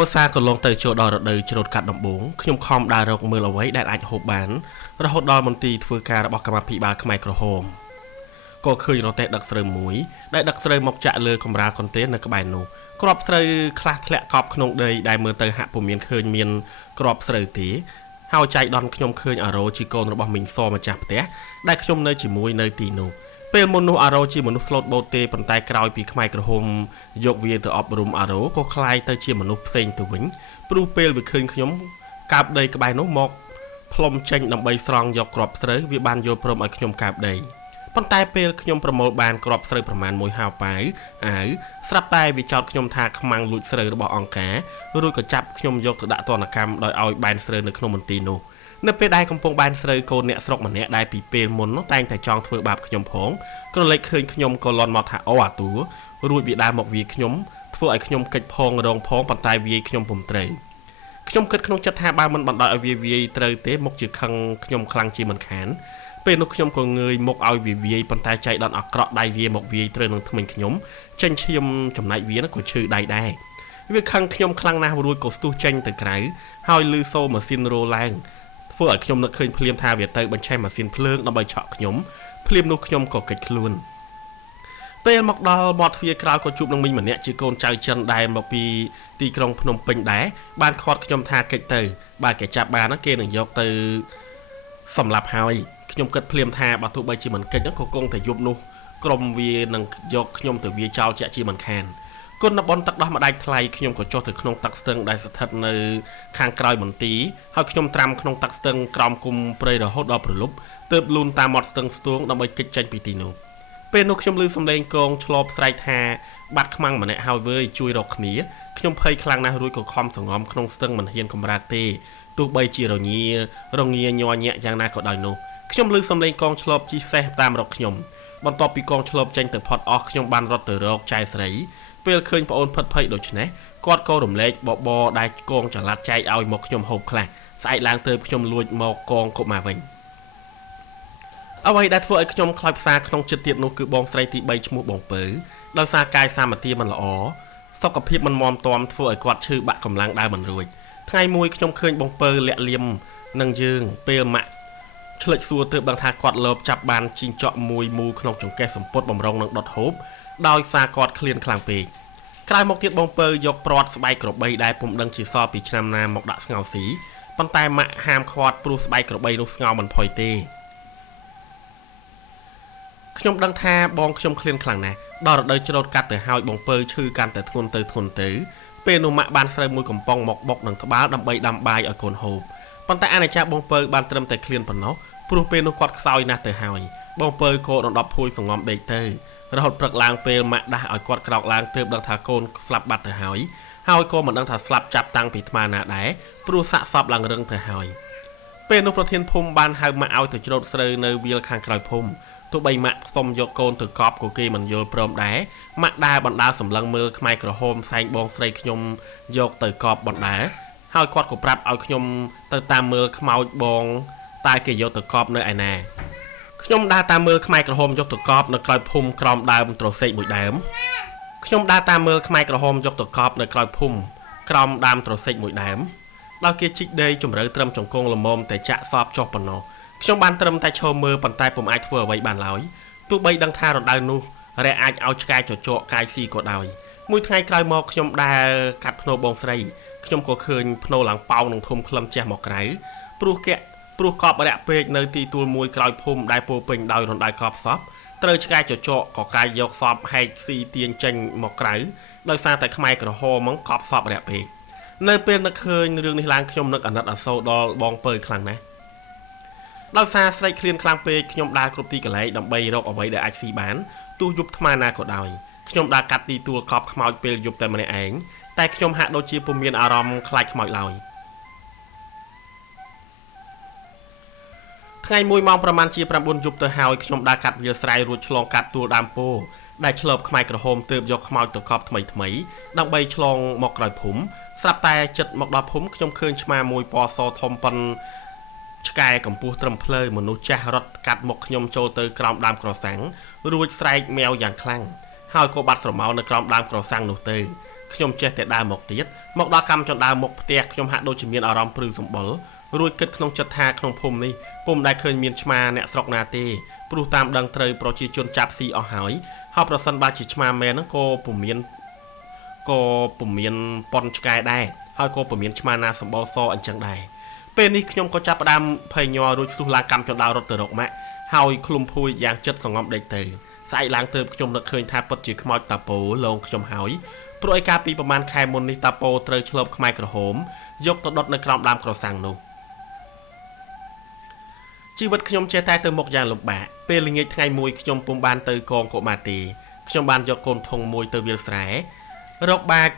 វសាក៏លងទៅចូលដល់រដូវច្រូតកាត់ដំបូងខ្ញុំខំដើររកមើលអ្វីដែលអាចហូបបានរហូតដល់មន្ទីរធ្វើការរបស់កម្មាភិបាលខ្មែរក្រហមក៏ឃើញរទេះដឹកស្រូវមួយដែលដឹកស្រូវមកចាក់លើកម្រាលកន្ទេលនៅក្បែរនោះគ្រាប់ស្រូវខ្លះធ្លាក់កប់ក្នុងដីដែលមើលទៅហាក់ពុំមានឃើញមានគ្រាប់ស្រូវទេហើយចៃដន្យខ្ញុំឃើញអារ៉ូជាកូនរបស់មីងសម្ចាស់ផ្ទះដែលខ្ញុំនៅជាមួយនៅទីនោះពេលមុននោះអារ៉ូជាមនុស្សស្លូតបូតទេប៉ុន្តែក្រោយពីខ្មែរក្រហមយកវាទៅអប់រំអារ៉ូក៏คล้ายទៅជាមនុស្សផ្សេងទៅវិញព្រោះពេលវាឃើញខ្ញុំកាប់ដីក្បែរនោះមកផ្លុំចេញដើម្បីស្រង់យកគ្រាប់ស្រូវវាបានយល់ព្រមឲ្យខ្ញុំកាប់ដីប៉ុន្តែពេលខ្ញុំប្រមូលបានគ្រាប់ស្រូវប្រមាណ1ហៅប៉ាវអាវស្រាប់តែវាចោទខ្ញុំថាខ្មាំងលួចស្រូវរបស់អង្គការរួចក៏ចាប់ខ្ញុំយកទៅដាក់ទណ្ឌកម្មដោយឲ្យបែនស្រូវនៅក្នុងមន្ទីរនោះនៅពេលដែលកំពុងបែនស្រូវកូនអ្នកស្រុកម្នាក់ដែលពីពេលមុននោះតែងតែចង់ធ្វើបាបខ្ញុំផងក៏លេចឃើញខ្ញុំក៏លន់មកថាអូអាតួរួចវាដើរមកវាខ្ញុំធ្វើឲ្យខ្ញុំកិច្ចផងរងផងប៉ុន្តែវាខ្ញុំពុំត្រូវខ្ញុំគិតក្នុងចិត្តថាបើមិនបណ្ដោយឲ្យវាវាយត្រូវទេមុខជាខឹងខ្ញុំខ្លាំងជាមិនខានពេលនោះខ្ញុំក៏ងើយមុខឲ្យវាវាយប៉ុន្តែចៃដន្យអាក្រក់ដៃវាមកវាយត្រូវនឹងធ្មេញខ្ញុំចេញឈាមចំណែកវាក៏ឈឺដៃដែរវាខឹងខ្ញុំខ្លាំងណាស់រួចក៏ស្ទុះចេញទៅក្រៅហើយលឺសូរម៉ាស៊ីនរោឡើងធ្វើឲ្យខ្ញុំនឹកឃើញភ្លាមថាវាទៅបញ្ឆេះម៉ាស៊ីនភ្លើងដើម្បីឆក់ខ្ញុំភ្លាមនោះខ្ញុំក៏កិច្ចខ្លួនពេលមកដល់មាត់ទ្វារក្រៅក៏ជួបនឹងមីងម្នាក់ជាកូនចៅចិនដែលមកពីទីក្រុងភ្នំពេញដែរបានខាត់ខ្ញុំថាកិច្ចទៅបើគេចាប់បានគេនឹងយកទៅសម្លាប់ហើយខ្ញុំគិតភ្លាមថាបើទោះបីជាមិនកិច្ចក៏គង់តែយប់នោះក្រុមវានឹងយកខ្ញុំទៅវាចោលជាក់ជាមិនខានគុណបនទឹកដោះម្ដាយថ្លៃខ្ញុំក៏ចុះទៅក្នុងទឹកស្ទឹងដែលស្ថិតនៅខាងក្រោយមន្ទីរហើយខ្ញុំត្រាំក្នុងទឹកស្ទឹងក្រោមគុំព្រៃរហូតដល់ព្រលប់ទើបលូនតាមមាត់ស្ទឹងស្ទួងដើម្បីគេចចេញពីទីនោះពេលនោះខ្ញុំឮសំឡេងកងឆ្លបស្រែកថាបាត់ខ្មាំងម្នាក់ហើយវើយជួយរកគ្នាខ្ញុំភ័យខ្លាំងណាស់រួចក៏ខំសង្ងំក្នុងស្ទឹងមិនហ៊ានកម្រើកទេទោះបីជារងាញ័រញាក់យ៉ាងណាក៏ដោយនោះខ្ញុំឮសំឡេងកងឆ្លបជីសេះតាមរកខ្ញុំបន្ទាប់ពីកងឆ្លបចេញទៅផុតអស់ខ្ញុំបានរត់ទៅរកចៅស្រីពេលឃើញប្អូនផិតភ័យដូច្នេះគាត់ក៏រំលែកបបដែលកងចល័តចែកឲ្យមកខ្ញុំហូបខ្លះស្អែកឡើងទៅខ្ញុំលួចមកកងកុមារវិញអ្វីដែលធ្វើឲ្យខ្ញុំខ្លោចផ្សាក្នុងចិត្តទៀតនោះគឺបងស្រីទី3ឈ្មោះបងពៅដោយសារកាយសម្បទាមិនល្អសុខភាពមិនមាំទាំធ្វើឲ្យគាត់ឈឺបាក់កម្លាំងដើរមិនរួចថ្ងៃមួយខ្ញុំឃើញបងពៅលាក់លៀមនឹងយើងពេលម៉ាក់ឆ្លិចសួរទើបដឹងថាគាត់លោបចាប់បានជីងចក់មួយមូលក្នុងចង្កេះសម្ពុតបំរុងនឹងដុតហូបដោយសារគាត់ឃ្លានខ្លាំងពេកក្រោយមកទៀតបងពៅយកព្រាត់ស្បែកក្របីដែលពុំដឹងជាសល់ពីឆ្នាំណាមកដាក់ស្ងោរស៊ីប៉ុន្តែម៉ាក់ហាមឃាត់ព្រោះស្បែកក្របីនោះស្ងោរមិនផុយទេខ្ញុំដឹងថាបងខ្ញុំឃ្លានខ្លាំងណាស់ដល់រដូវច្រូតកាត់ទៅហើយបងពៅឈឺកាន់តែធ្ងន់ទៅពេលនោះម៉ាក់បានស្រូវមួយកំប៉ុងមកបុកនឹងត្បាល់ដើម្បីដាំបាយឲ្យកូនហូបប៉ុន្តែអាណាចារ្យបងពៅបានត្រឹមតែឃ្លានប៉ុណ្ណោះព្រោះពេលនោះគាត់ខ្សោយណាស់ទៅហើយបងពៅក៏ដណ្ដប់ភួយសងំដេកទៅរហូតព្រឹកឡើងពេលម៉ាក់ដាស់ឲ្យគាត់ក្រោកឡើងទើបដឹងថាកូនស្លាប់បាត់ទៅហើយក៏មិនដឹងថាស្លាប់ចាប់តាំងពីថ្មណាដែរព្រោះសាក់សពឡើងរឹងទៅហើយពេលនោះប្រធានភូមិបានហៅម៉ាក់ឲ្យទៅច្រូតស្រូវនៅវាលខាងក្រោយភូមិទោះបីម៉ាក់សុំយកកូនទៅកប់ក៏គេមិនយល់ព្រមដែរម៉ាក់ដើរបណ្ដាសម្លឹងមើលខ្មែរក្រហមសែងបងស្រីខ្ញុំយកទៅកប់បណ្ដាហើយគាត់ក៏ប្រាប់ឲ្យខ្ញុំទៅតាមមើលខ្មោចបងតែគេយកទៅកប់នៅឯណាខ្ញុំដើរតាមមើលខ្មែរក្រហមយកទៅកប់នៅក្រោយភូមិក្រោមដើមត្រសេកមួយដើមដល់គេជីកដីជំរឿត្រឹមចង្គង់លំមតែចាក់សពចុះប៉ុណ្ណោះខ្ញុំបានត្រឹមតែឈរមើលប៉ុន្តែពុំអាចធ្វើអ្វីបានឡើយទោះបីដឹងថារណ្ដៅនោះរែអាចឲ្យឆ្កែចចកកាយស៊ីក៏ដោយមួយថ្ងៃក្រោយមកខ្ញុំដើរកាត់ភ្នោបងស្រីខ្ញុំក៏ឃើញភ្នោឡើងប៉ោងនឹងធំក្លឹមជះមកក្រៅព្រោះកប់រាក់ពេកនៅទីទួលមួយក្រោយភូមិដែលពោពេញដោយរណ្ដៅកប់សពត្រូវឆ្កែចចកក៏កាយយកសពហែកស៊ីទាញចេញមកក្រៅដោយសារតែខ្មែរក្រហមមកកប់សពរាក់ពេកនៅពេលនឹកឃើញរឿងនេះឡើងខ្ញុំនឹកអាណិតអាសូរដល់បងពៅខ្លាំងណាស់ដោយសារស្រែកឃ្លានខ្លាំងពេកខ្ញុំដើរគ្រប់ទីកន្លែងដើម្បីរកអ្វីដែលអាចស៊ីបានទោះយប់ថ្មណាក៏ដោយខ្ញុំដើរកាត់ទីទួលកប់ខ្មោចពេលយប់តែម្នាក់ឯងតែខ្ញុំហាក់ដូចជាពុំមានអារម្មណ៍ខ្លាចខ្មោចឡើយថ្ងៃមួយម៉ោងប្រហែលជា9យប់ទៅហើយខ្ញុំដើរកាត់វាលស្រែរួចឆ្លងកាត់ទួលដើមពោដែលឆ្លប់ខ្មែរក្រហមទើបយកខ្មោចទៅកប់ថ្មីដើម្បីឆ្លងមកក្រោយភូមិស្រាប់តែចិត្តមកដល់ភូមិខ្ញុំឃើញឆ្មាមួយពណ៌សធំប៉ុនឆ្កែកម្ពស់ត្រឹមភ្លើមនុស្សចាស់រត់កាត់មកខ្ញុំចូលទៅក្រោមដើមក្រសាំងរួចស្រែកម៉ែវយ៉ាងខ្លាំងហើយក៏បាត់ស្រមោលនៅក្រោមដើមក្រសាំងនោះទៅ ខ្ញុំចេះតែដើរមកទៀតមកដល់កម្មចន្ទដើរមកផ្ទះខ្ញុំហាក់ដូចជាមានអារម្មណ៍ព្រឺសម្បុររួចគិតក្នុងចិត្តថាក្នុងភូមិនេះពុំដែលឃើញមានឆ្មាអ្នកស្រុកណាទេព្រោះតាមដឹងត្រូវប្រជាជនចាប់ស៊ីអស់ហើយប្រសិនបើជាឆ្មាមែនហ្នឹងក៏ពុំមានប៉ុនឆ្កែដែរហើយក៏ពុំមានឆ្មាណាសម្បោសអញ្ចឹងដែរពេលនេះខ្ញុំក៏ចាប់ផ្ដើមភ័យញ័ររួចស្ទុះឡើងកម្មចន្ទដើររត់ទៅរកម៉ាក់ហើយឃ្លុំភួយយ៉ាងចិត្តសង្ងំដេកទៅស្អែកឡើងទៅខ្ញុំនឹកឃើញថាពិតជាខ្មោចតាពោលងខ្ញុំហើយព្រោះឯកាលពីប្រហែលខែមុននេះតាពោត្រូវឆ្លប់ខ្មែរក្រហមយកទៅដុតនៅក្រោមដើមក្រសាំងនោះជីវិតខ្ញុំចេះតែទៅមុខយ៉ាងលំបាកពេលល្ងាចថ្ងៃមួយខ្ញុំពុំបានទៅកងកុមារទេខ្ញុំបានយកកូនធុងមួយទៅវាលស្រែរកបាក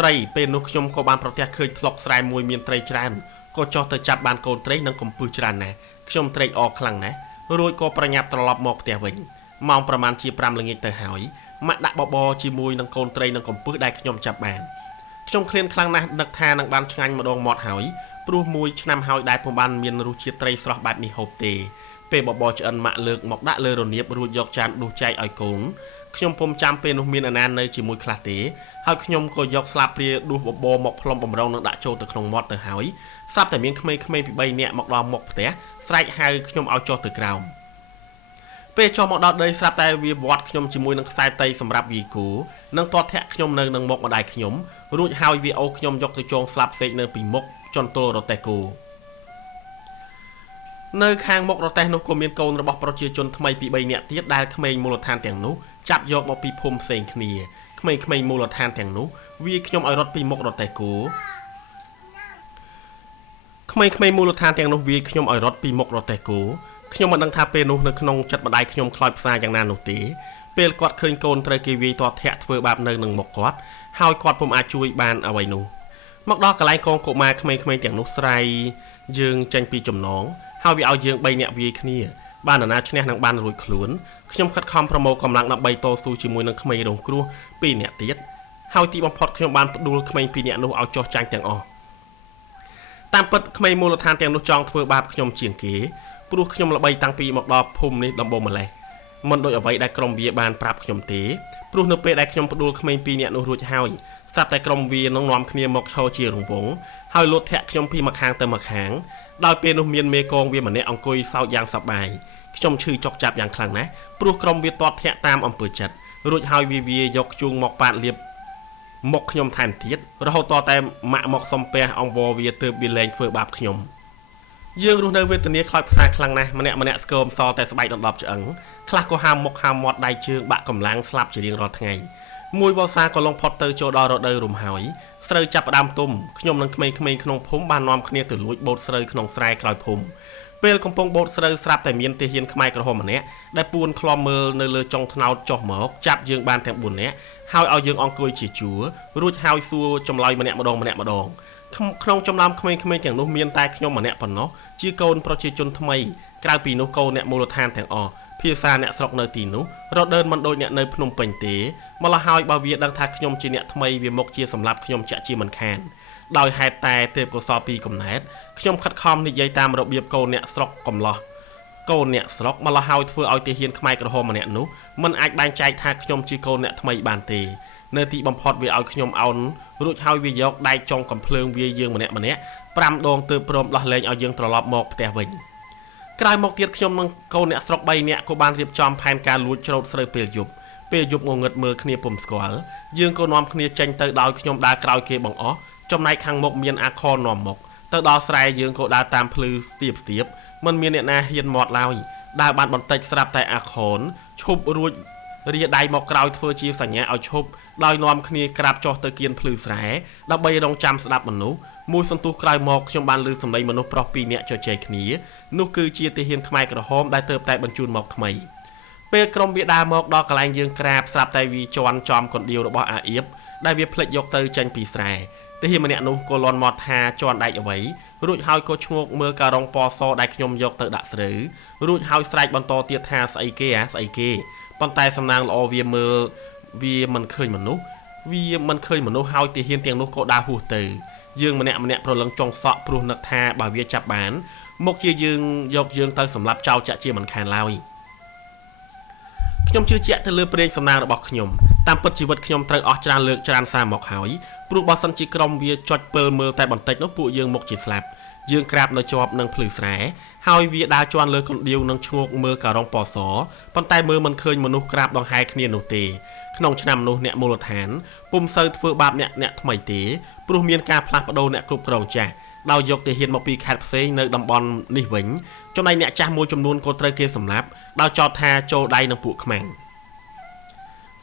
ត្រីពេលនោះខ្ញុំក៏បានប្រទះឃើញថ្លុកស្រែមួយមានត្រីច្រើនក៏ចោះទៅចាប់បានកូនត្រីនិងកំពឹសច្រើនណាស់ខ្ញុំត្រេកអរខ្លាំងណាស់រួចក៏ប្រញាប់ត្រឡប់មកផ្ទះវិញម៉ោងប្រហែលជា5ល្ងាចទៅហើយម៉ាក់ដាក់បបរជាមួយនឹងកូនត្រីនិងកំពឹសដែលខ្ញុំចាប់បានខ្ញុំឃ្លានខ្លាំងណាស់ដឹកថានឹងបានឆ្ងាញ់ម្ដងមាត់ហើយព្រោះមួយឆ្នាំហើយដែលពុំបានមានរសជាតិត្រីស្រស់បែបនេះហូបទេពេលបបរឆ្អិនម៉ាក់លើកមកដាក់លើរនាបរួចយកចានដួសចែកឲ្យកូនខ្ញុំពុំចាំពេលនោះមានអាណានៅជាមួយខ្លះទេហើយខ្ញុំក៏យកស្លាបព្រាដួសបបរមកផ្លុំបំរុងនឹងដាក់ចូលទៅក្នុងមាត់ទៅហើយស្រាប់តែមានក្មេងៗពី3នាក់មកដល់មុខផ្ទះស្រែកហៅខ្ញុំឲ្យចុះទៅក្រោមពេលចុះមកដល់ដីស្រាប់តែវាវត្តខ្ញុំជាមួយនឹងខ្សែតីសម្រាប់វាយគូនិងទាត់ធាក់ខ្ញុំនៅនឹងមុខម្ដាយខ្ញុំរួចហើយវាអូសខ្ញុំយកទៅចងស្លាប់សេកនៅពីមុខចន្ទល់រទេះគោនៅខាងមុខរទេះនោះក៏មានកូនរបស់ប្រជាជនថ្មីពី3នាក់ទៀតដែលក្មេងមូលដ្ឋានទាំងនោះចាប់យកមកពីភូមិផ្សេងគ្នាក្មេងៗមូលដ្ឋានទាំងនោះវាខ្ញុំឲ្យរត់ពីមុខរទេះគោក្មេងៗមូលដ្ឋានទាំងនោះវាខ្ញុំឲ្យរត់ពីមុខរទេះគោខ្ញុំមិនដឹងថាពេលនោះនៅក្នុងចិត្តម្ដាយខ្ញុំខ្លោចផ្សាយ៉ាងណានោះទេពេលគាត់ឃើញកូនត្រូវគេវាយទាត់ធាក់ធ្វើបាបនៅនឹងមុខគាត់ហើយគាត់ពុំអាចជួយបានអ្វីនោះមកដល់កន្លែងកងកុមារក្មេងៗទាំងនោះស្រ័យយើងចេញពីចំណងហើយវាឲ្យយើង3នាក់វាយគ្នាបានអាណាឈ្នះនឹងបានរួចខ្លួនខ្ញុំខិតខំប្រមូលកម្លាំងដើម្បីតស៊ូជាមួយនឹងក្មេងរងគ្រោះ2នាក់ទៀតហើយទីបំផុតខ្ញុំបានផ្ដួលក្មេង2នាក់នោះឲ្យចុះចាញ់ទាំងអស់តាមពិតក្មេងមូលដ្ឋានទាំងនោះចង់ធ្វើបាបខ្ញុំជាងគេព្រោះខ្ញុំល្បីតាំងពីមកដល់ភូមិនេះដំបូងម្លេះមិនដូចអ្វីដែលក្រុមវាបានប្រាប់ខ្ញុំទេព្រោះនៅពេលដែលខ្ញុំផ្ដួលក្មេង2នាក់នោះរួចហើយស្រាប់តែក្រុមវានឹងនាំគ្នាមកឈរជារង្វង់ហើយលោតធាក់ខ្ញុំពីម្ខាងទៅម្ខាងដោយពេលនោះមានមេកងវាម្នាក់អង្គុយសើចយ៉ាងសប្បាយខ្ញុំឈឺចុកចាប់យ៉ាងខ្លាំងណាស់ព្រោះក្រុមវាទាត់ធាក់តាមអំពើចិត្តរួចហើយវាយកខ្ជូងមកប៉ាតលៀបមកខ្ញុំថែមទៀតរហូតតតែម៉ាក់មកសំពះអង្វរវាទើបវាលែងធ្វើបាបខ្ញុំយើងរស់នៅវេទនាខ្លោចផ្សាខ្លាំងណាស់ម្នាក់ស្គមសតែស្បែកដណ្ដប់ឆ្អឹងខ្លះក៏ហាមមុខហាមមាត់ដៃជើងបាក់កម្លាំងស្លាប់ជារៀងរាល់ថ្ងៃមួយវស្សាក៏លងផុតទៅចូលដល់រដូវរំហើយស្រូវចាប់ផ្ដើមទុំខ្ញុំនិងក្មេងៗក្នុងភូមិបាននាំគ្នាទៅលួចបូតស្រូវក្នុងស្រែក្រោយភូមិពេលកំពុងបូតស្រូវស្រាប់តែមានទាហានខ្មែរក្រហមម្នាក់ដែលពួនក្លំមើលនៅលើចុងថ្នោតចុះមកចាប់យើងបានទាំង4នាក់ហើយឲ្យយើងអង្គុយជាជួររួចហើយសួរចម្លើយម្នាក់ម្ដងក្នុងចំណោមក្មេងៗទាំងនោះមានតែខ្ញុំម្នាក់ប៉ុណ្ណោះជាកូនប្រជាជនថ្មីក្រៅពីនោះកូនអ្នកមូលដ្ឋានទាំងអស់ភាសាអ្នកស្រុកនៅទីនោះរត់ដើនមិនដូចអ្នកនៅភ្នំពេញទេម្ល៉េះហើយបើវាដឹងថាខ្ញុំជាអ្នកថ្មីវាមកជាសម្រាប់ខ្ញុំចាក់ជាមិនខានដោយហេតុតែទេពកោសលពីកំណែតខ្ញុំខិតខំនិយាយតាមរបៀបកូនអ្នកស្រុកកំឡោះកូនអ្នកស្រុកម្ល៉េះហើយធ្វើឲ្យទាហានខ្មែរក្រហមម្នាក់នោះមិនអាចបែងចែកថាខ្ញុំជាកូនអ្នកថ្មីបានទេនៅទីបំផុតវាឲ្យខ្ញុំអោនរួចហើយវាយកដៃចុងកំភ្លើងវាយើងម្នាក់5ដងទើបព្រមដោះលែងឲ្យយើងត្រឡប់មកផ្ទះវិញក្រោយមកទៀតខ្ញុំនិងកូនអ្នកស្រុក3នាក់ក៏បានរៀបចំផែនការលួចច្រូតស្រូវពេលយប់ងងឹតមើលគ្នាពុំស្គាល់យើងក៏នាំគ្នាចេញទៅដោយខ្ញុំដើរក្រោយគេបង្អស់ចំណែកខាងមុខមានអាខននាំមុខទៅដល់ស្រែយើងក៏ដើរតាមភ្លឺស្ទាបមិនមានអ្នកណាហ៊ានមាត់ឡើយដើរបានបន្តិចស្រាប់តែអាខនឈប់រួចរាដៃមកក្រោយធ្វើជាសញ្ញាឲ្យឈប់ដោយនាំគ្នាក្រាបចុះទៅគៀនភ្លឺស្រែដើម្បីរងចាំស្ដាប់មនុស្សមួយសន្ទុះក្រោយមកខ្ញុំបានឮសំឡេងមនុស្សប្រុស2នាក់ជជែកគ្នានោះគឺជាទាហានខ្មែរក្រហមដែលទើបតែបញ្ជូនមកថ្មីពេលក្រុមវាដើរមកដល់កន្លែងយើងក្រាបស្រាប់តែវាជន់ចំកណ្ដៀវរបស់អាអៀបដែលវាភ្លេចយកទៅចេញពីស្រែទាហានម្នាក់នោះក៏លន់មាត់ថាជន់ដែកអ្វីរួចហើយក៏ឈ្ងោកមើលការ៉ុងពណ៌សដែលខ្ញុំយកទៅដាក់ស្រូវរួចហើយស្រែកបន្តទៀតថាស្អីគេប៉ុន្តែសំណាងល្អវាមើលវាមិនឃើញមនុស្សហើយទាហានទាំងនោះក៏ដើរហួសទៅយើងម្នាក់ប្រឡឹងចុងសក់ព្រោះនឹកថាបើវាចាប់បានមកជាយើងយកយើងទៅសម្លាប់ចោលចាក់ជាមិនខានឡើយ ខ្ញុំជឿជាក់ទៅលើព្រេងសំណាងរបស់ខ្ញុំតាមពិតជីវិតខ្ញុំត្រូវអស់ច្រើនលើកច្រើនសារមកហើយព្រោះបើសិនជាក្រុមវាចុចពិលមើលតែបន្តិចនោះពួកយើងមកជាស្លាប់យើងក្រាបនៅជាប់នឹងភ្លឺស្រែហើយវាដើរជន់លើកណ្ដៀវនឹងឈ្ងោកមើលការ៉ុងប៉សប៉ុន្តែមើលមិនឃើញមនុស្សក្រាបដង្ហែគ្នានោះទេក្នុងឆ្នាំនោះអ្នកមូលដ្ឋានពុំសូវធ្វើបាបអ្នកថ្មីទេព្រោះមានការផ្លាស់ប្ដូរអ្នកគ្រប់គ្រងចាស់ដោយយកទាហានមកពីខេត្តផ្សេងនៅតំបន់នេះវិញចំណែកអ្នកចាស់មួយចំនួនក៏ត្រូវគេសម្លាប់ដោយចោទថាចូលដៃនឹងពួកខ្មាំង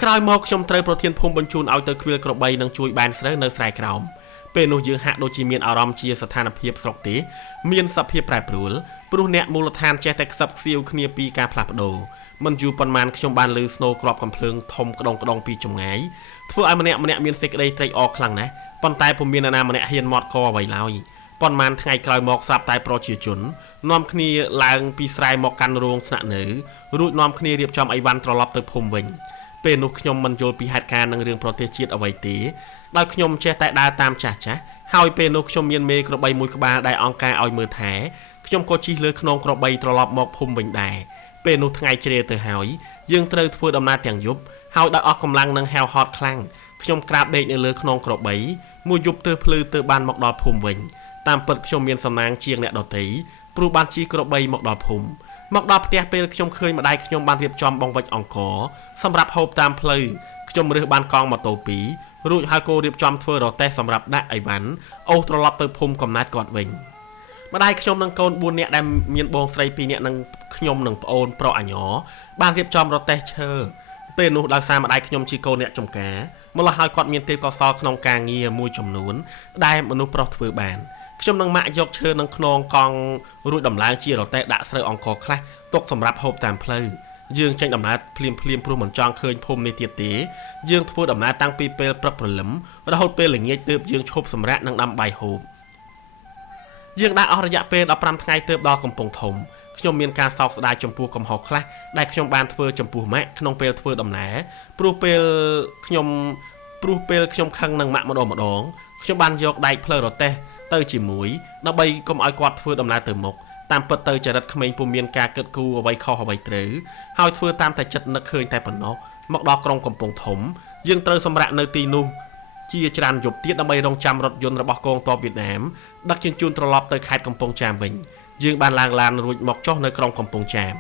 ក្រោយមកខ្ញុំត្រូវប្រធានភូមិបញ្ជូនឲ្យទៅខ្វៀលក្របីនិងជួយបានស្រូវនៅស្រែក្រោមពេលនោះយើងហាក់ដូចជាមានអារម្មណ៍ជាស្ថានភាពស្រុកទេមានសភាពប្រែប្រួលព្រោះអ្នកមូលដ្ឋានចេះតែខ្សឹបខ្សៀវគ្នាពីការផ្លាស់ប្ដូរមិនយូរប៉ុន្មានខ្ញុំបានឮស្នូរគ្រាប់កំភ្លើងធំក្ដុងពីចម្ងាយធ្វើឲ្យម្នាក់មានសេចក្តីត្រេកអរខ្លាំងណាស់ប៉ុន្តែពុំមាននរណាម្នាក់ហ៊ានមាត់កអ្វីឡើយប៉ុន្មានថ្ងៃក្រោយមកស្រាប់តែប្រជាជននាំគ្នាឡើងពីស្រែមកកាន់រោងស្នាក់នៅរួចនាំគ្នារៀបចំអីវ៉ាន់ត្រឡប់ទៅភូមិវិញពេលនោះខ្ញុំមិនយល់ពីហេតុការណ៍នឹងរឿងប្រទេសជាតិអ្វីទេដោយខ្ញុំចេះតែដើរតាមចាស់ហើយពេលនោះខ្ញុំមានមេក្របីមួយក្បាលដែលអង្គការឲ្យមើលថែខ្ញុំក៏ជិះលើខ្នងក្របីត្រឡប់មកភូមិវិញដែរពេលនោះថ្ងៃជ្រេទៅហើយយើងត្រូវធ្វើដំណើរទាំងយប់ហើយដោយអស់កម្លាំងនឹងហែវហត់ខ្លាំងខ្ញុំក្រាបដេកនៅលើខ្នងក្របីមួយយប់ទើបភ្លឺទើបបានមកដល់ភូមិវិញតាមពិតខ្ញុំមានសំណាងជាងអ្នកដទៃព្រោះបានជិះក្របីមកដល់ភូមិមកដល់ផ្ទះពេលខ្ញុំឃើញម្ដាយខ្ញុំបានរៀបចំបងវិចអង្គសម្រាប់ហូបតាមផ្លូវខ្ញុំរើសបានកង់ម៉ូតូ2រួចហើយក៏រៀបចំធ្វើរទេះសម្រាប់ដាក់អីវ៉ាន់អូសត្រឡប់ទៅភូមិកំណើតគាត់វិញម្ដាយខ្ញុំនិងកូន4នាក់ដែលមានបងស្រី2នាក់និងខ្ញុំនិងប្អូនប្រុសអញបានរៀបចំរទេះឈើពេលនោះដោយសារម្ដាយខ្ញុំជាកូនអ្នកចំការម្ល៉េះហើយគាត់មានទេពកោសល្យក្នុងការងារមួយចំនួនដែលមនុស្សប្រុសធ្វើបានខ្ញុំនឹងម៉ាក់យកឈើនឹងខ្នងកង់រួចដំឡើងជារទេះដាក់ស្រូវអង្គខ្លះទុកសម្រាប់ហូបតាមផ្លូវយើងចេញដំណើរភ្លាមព្រោះមិនចង់ឃើញភូមិនេះទៀតទេយើងធ្វើដំណើរតាំងពីពេលព្រឹកព្រលឹមរហូតពេលល្ងាចទើបយើងឈប់សម្រាកនិងដាំបាយហូបយើងដើរអស់រយៈពេល15ថ្ងៃទើបដល់កំពង់ធំខ្ញុំមានការសោកស្ដាយចំពោះកំហុសខ្លះដែលខ្ញុំបានធ្វើចំពោះម៉ាក់ក្នុងពេលធ្វើដំណើរព្រោះពេលខ្ញុំខឹងនឹងម៉ាក់ម្ដងខ្ញុំបានយកដែកផ្លូវរទេះទៅជាមួយដើម្បីកុំឲ្យគាត់ធ្វើដំណើរទៅមុខតាមពិតទៅចរិតក្មេងពុំមានការគិតគូរអ្វីខុសអ្វីត្រូវហើយធ្វើតាមតែចិត្តនឹកឃើញតែប៉ុណ្ណោះមកដល់ក្រុងកំពង់ធំយើងត្រូវសម្រាកនៅទីនោះជាច្រើនយប់ទៀតដើម្បីរងចាំរថយន្តរបស់កងទ័ពវៀតណាមដឹកជញ្ជូនត្រឡប់ទៅខេត្តកំពង់ចាមវិញយើងបានឡើងឡានរួចមកចុះនៅក្រុងកំពង់ចាម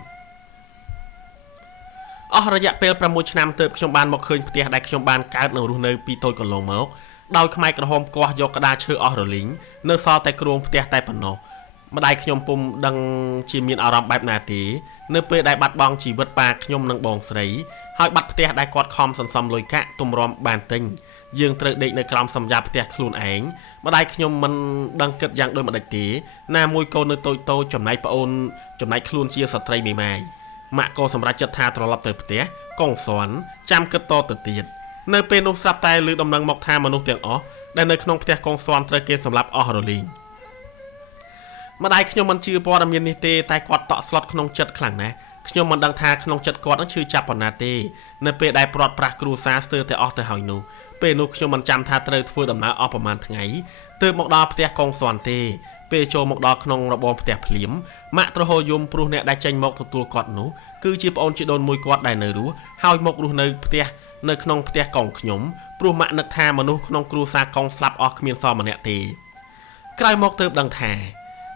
អស់រយៈពេល6ឆ្នាំទើបខ្ញុំបានមកឃើញផ្ទះដែលខ្ញុំបានកើតនិងរស់នៅពីតូចកន្លងមកដោយខ្មែរក្រហមគាស់យកក្តារឈើអស់រលីងនៅសល់តែគ្រោងផ្ទះតែប៉ុណ្ណោះម្ដាយខ្ញុំពុំដឹងជាមានអារម្មណ៍បែបណាទេនៅពេលដែលបាត់បង់ជីវិតប៉ាខ្ញុំនិងបងស្រីហើយបាត់ផ្ទះដែលគាត់ខំសន្សំលុយកាក់ទម្រាំបានទិញយើងត្រូវដេកនៅក្រោមសម្យ៉ាផ្ទះខ្លួនឯងម្ដាយខ្ញុំមិនដឹងគិតយ៉ាងដូចម្ដេចទេណាមួយកូននៅតូចចំណែកប្អូនចំណែកខ្លួនជាស្ត្រីមេម៉ាយម៉ាក់ក៏សម្រេចចិត្តថាត្រឡប់ទៅផ្ទះកងសន់ចាំគិតតទៅទៀតនៅពេលនោះស្រាប់តែឮដំណឹងមកថាមនុស្សទាំងអស់ដែលនៅក្នុងផ្ទះកងសន់ត្រូវគេសម្លាប់អស់រលីងម្ដាយខ្ញុំមិនជឿព័ត៌មាននេះទេតែគាត់តក់ស្លុតក្នុងចិត្តខ្លាំងណាស់ខ្ញុំមិនដឹងថាក្នុងចិត្តគាត់នឹងឈឺចាប់ប៉ុណ្ណាទេនៅពេលដែលព្រាត់ប្រាសគ្រួសារស្ទើរតែអស់ទៅហើយនោះពេលនោះខ្ញុំមិនចាំថាត្រូវធ្វើដំណើរអស់ប្រហែលថ្ងៃទើបមកដល់ផ្ទះកងសន់ទេពេលចូលមកដល់ក្នុងរបងផ្ទះភ្លាមម៉ាក់ត្រហោយំព្រោះអ្នកដែលចេញមកទទួលគាត់នោះគឺជាប្អូនជីដូនមួយគាត់ដែលនៅរស់ហើយមករស់នៅផ្ទះនៅក្នុងផ្ទះកងខ្ញុំព្រោះម៉ាក់នឹកថាមនុស្សក្នុងគ្រួសារកងស្លាប់អស់គ្មានសល់ម្នាក់ទេក្រោយមកទើបដឹងថា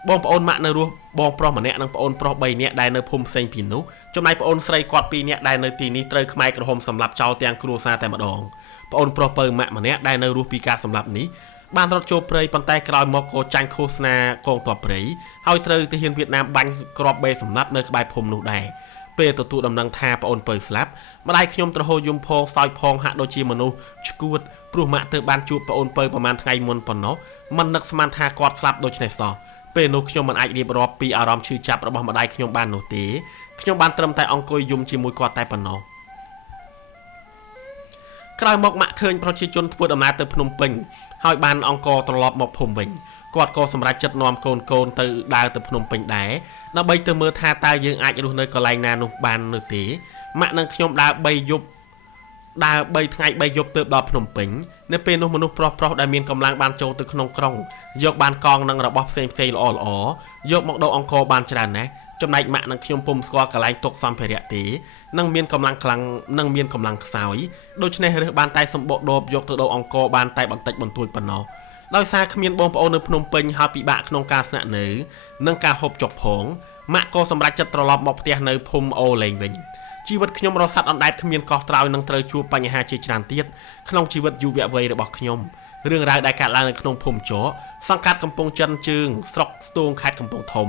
បងប្អូនម៉ាក់នៅរស់បងប្រុសម្នាក់និងប្អូនប្រុស3នាក់ដែលនៅភូមិផ្សេងពីនោះចំណែកប្អូនស្រីគាត់2នាក់ដែលនៅទីនេះត្រូវខ្មែរក្រហមសម្លាប់ចោលទាំងគ្រួសារតែម្ដងប្អូនប្រុសពៅម៉ាក់ម្នាក់ដែលនៅរស់ពីការសម្លាប់នេះបានរត់ចូលព្រៃប៉ុន្តែក្រោយមកក៏ចាញ់ឃោសនាកងទ័ពព្រៃហើយត្រូវទាហានវៀតណាមបាញ់គ្រាប់បេសម្លាប់នៅក្បែរភូមិនោះដែរពេលទទួលដំណឹងថាប្អូនពៅស្លាប់ម្ដាយខ្ញុំត្រហោយំផងសោយផងហាក់ដូចជាមនុស្សឈួតព្រោះម៉ាក់ទើបបានជួបប្អូនពៅប្រហែលថ្ងៃមុនប៉ុណ្ណោះមិននឹកស្មានថាគាត់ស្លាប់ដូច្នេះសោះពេលនោះខ្ញុំមិនអាចរៀបរាប់ពីអារម្មណ៍ឈឺចាប់របស់ម្ដាយខ្ញុំបាននោះទេខ្ញុំបានត្រឹមតែអង្គុយយំជាមួយគាត់តែប៉ុណ្ណោះក្រោយមកម៉ាក់ឃើញប្រជាជនធ្វើដំណើរទៅភ្នំពេញហើយបានអង្គត្រឡប់មកភូមិវិញគាត់ក៏សម្រេចចិត្តនាំកូនទៅដើរទៅភ្នំពេញដែរដើម្បីទៅមើលថាតើយើងអាចរស់នៅកន្លែងណានោះបាននោះទេម៉ាក់និងខ្ញុំដើរ3យប់ ដើរ3ថ្ងៃ3យប់ទើបដល់ភ្នំពេញនៅពេលនោះមនុស្សប្រុសៗដែលមានកម្លាំងបានចូលទៅក្នុងក្រុងយកបានកងនិងរបស់ផ្សេងៗល្អៗយកមកដូរអង្គរបានច្រើនណាស់ចំណែកម៉ាក់និងខ្ញុំពុំស្គាល់កន្លែងទុកសម្ភារៈទេនឹងមានកម្លាំងខ្លាំងនិងមានកម្លាំងខ្សោយដូច្នេះរើសបានតែសម្បុកដបយកទៅដូរអង្គរបានតែបន្តិចបន្តួចប៉ុណ្ណោះដោយសារគ្មានបងប្អូននៅភ្នំពេញហើយពិបាកក្នុងការស្នាក់នៅនិងការហូបចុកផងម៉ាក់ក៏សម្រេចចិត្តត្រឡប់មកផ្ទះនៅភូមិអូលេងវិញជីវិតខ្ញុំរស់សត្វអណ្ដែតគ្មានកោះត្រោយនឹងត្រូវជួបបញ្ហាជាច្រើនទៀតក្នុងជីវិតយុវវ័យរបស់ខ្ញុំរឿងរ៉ាវដែលកើតឡើងនៅក្នុងភូមិជ័រសង្កាត់កំពង់ចិនជើងស្រុកស្ទូងខេត្តកំពង់ធំ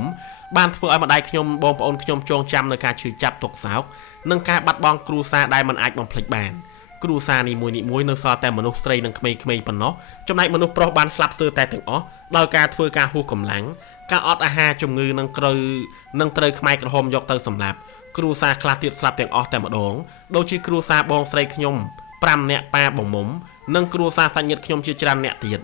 បានធ្វើឲ្យម្ដាយខ្ញុំបងប្អូនខ្ញុំចងចាំនៅការឈឺចាប់ទុក្ខសោកនិងការបាត់បង់គ្រួសារដែលមិនអាចបំភ្លេចបានគ្រួសារនីមួយៗនៅសល់តែមនុស្សស្រីនិងក្មេងៗប៉ុណ្ណោះចំណែកមនុស្សប្រុសបានស្លាប់ស្ទើរតែទាំងអស់ដោយការធ្វើការហួសកម្លាំងការអត់អាហារជំងឺនិងត្រូវខ្មែរក្រហមយកទៅសម្លាប់គ្រួសារខ្លះទៀតស្លាប់ទាំងអស់តែម្ដងដូចជាគ្រួសារបងស្រីខ្ញុំ5នាក់ប៉ាបងមុំនិងគ្រួសារសាច់ញាតិខ្ញុំជាច្រើនអ្នកទៀត